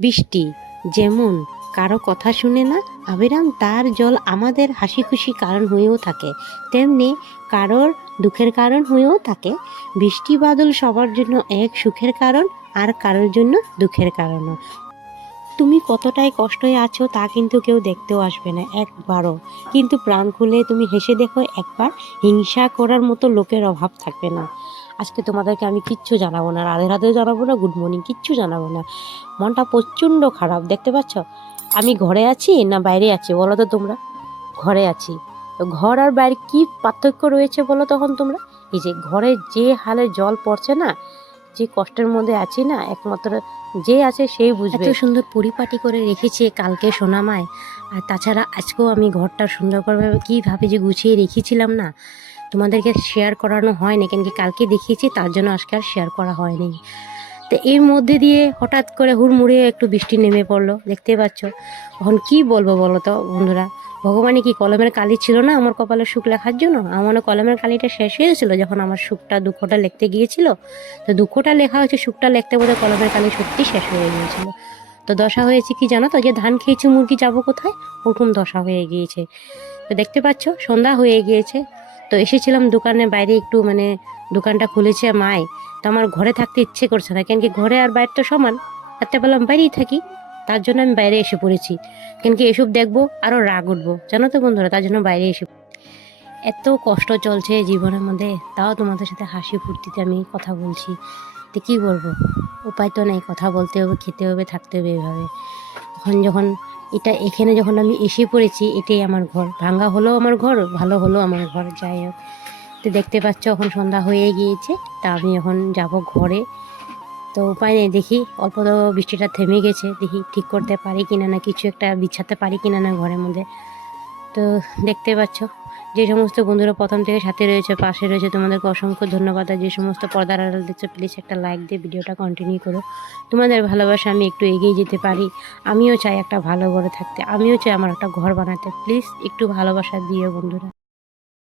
বৃষ্টি। যেমন কারও কথা শুনে না আবিরাম তার জল আমাদের হাসি খুশি কারণ হয়েও থাকে। তেমনি কারোর দুঃখের কারণ হয়েও থাকে। বৃষ্টি বাদল সবার জন্য এক সুখের কারণ, আর কারোর জন্য দুঃখের কারণও। তুমি কতটাই কষ্টে আছো তা কিন্তু কেউ দেখতেও আসবে না, একবারও। কিন্তু প্রাণ খুলে তুমি হেসে দেখো, একবার হিংসা করার মতো লোকের অভাব থাকবে না। আজকে তোমাদেরকে আমি কিচ্ছু জানাব না, রাধে রাধেও জানাব না গুড মর্নিং কিচ্ছু জানাব না। মনটা প্রচণ্ড খারাপ, দেখতে পাচ্ছ? আমি ঘরে আছি না বাইরে আছি, বলো তো তোমরা? ঘরে আছি। তো ঘর আর বাইরে কী পার্থক্য রয়েছে বলো তখন তোমরা? এই যে ঘরে যে হালে জল পড়ছে না, যে কষ্টের মধ্যে আছি না, একমাত্র যে আছে সেই বুঝবে। এত সুন্দর পরিপাটি করে রেখেছে কালকে সোনামায়, আর তাছাড়া আজকেও আমি ঘরটা সুন্দর করে কীভাবে যে গুছিয়ে রেখেছিলাম না তোমাদেরকে শেয়ার করানো হয়নি, কেন কি কালকে দেখিয়েছি, তার জন্য আজকে আর শেয়ার করা হয়নি। তো এর মধ্যে দিয়ে হঠাৎ করে হুড়মুড়ে একটু বৃষ্টি নেমে পড়ল, দেখতে পাচ্ছ। এখন কি বলব বলো তো বন্ধুরা? ভগবানই কি কলমের কালি ছিল না আমার কপালে সুখ লেখার জন্য? আমার কলমের কালিটা শেষ হয়ে গেছিল যখন আমার সুখটা, দুঃখটা লিখতে গিয়েছিল। তো দুঃখটা লেখা হয়েছে, সুখটা লিখতে বলে কলমের কালি সত্যি শেষ হয়ে গিয়েছিল। তো দশা হয়েছে কি জানো তো? যে ধান খেয়েছে, মুরগি যাব কোথায়? ওরকম দশা হয়ে গিয়েছে। তো দেখতে পাচ্ছ, সন্ধ্যা হয়ে গিয়েছে। তো এসেছিলাম দোকানের বাইরে একটু মানে দোকানটা খুলেছে মায়। তো আমার ঘরে থাকতে ইচ্ছে করছে না কেন কি ঘরে আর বাইরে তো সমান। রাত্রে বললাম, বাইরেই থাকি। তার জন্য আমি বাইরে এসে পড়েছি। কেন কি এসব দেখব আরও রাগ উঠবো। জানো তো বন্ধুরা, তার জন্য বাইরে এসে এত কষ্ট চলছে জীবনের মধ্যে, তাও তোমাদের সাথে হাসি ফুর্তিতে আমি কথা বলছি। তো কী বলব? উপায় তো নেই, কথা বলতে হবে, খেতে হবে, থাকতে হবে এভাবে। এখন যখন এটা এখানে যখন আমি এসে পড়েছি, এটাই আমার ঘর। ভাঙ্গা হলো আমার ঘর, ভালো হলো আমার ঘর, যাই হোক। তো দেখতে পাচ্ছ, এখন সন্ধ্যা হয়ে গিয়েছে। তা আমি এখন যাব ঘরে। তো উপায় নেই, দেখি অল্প তো বৃষ্টিটা থেমে গেছে, দেখি ঠিক করতে পারি কিনা না, কিছু একটা বিছাতে পারি কিনা না ঘরের মধ্যে। তো দেখতে পাচ্ছ যে সমস্ত বন্ধুরা প্রথম থেকে সাথে রয়েছে, পাশে রয়েছে, তোমাদেরকে অসংখ্য ধন্যবাদ। আর যে সমস্ত পর্দার আড়াল দেখছ প্লিজ একটা লাইক দিয়ে ভিডিওটা কন্টিনিউ করো। তোমাদের ভালোবাসা আমি একটু এগিয়ে যেতে পারি। আমিও চাই একটা ভালো ঘরে থাকতে। আমিও চাই আমার একটা ঘর বানাতে। প্লিজ একটু ভালোবাসা দিও বন্ধুরা।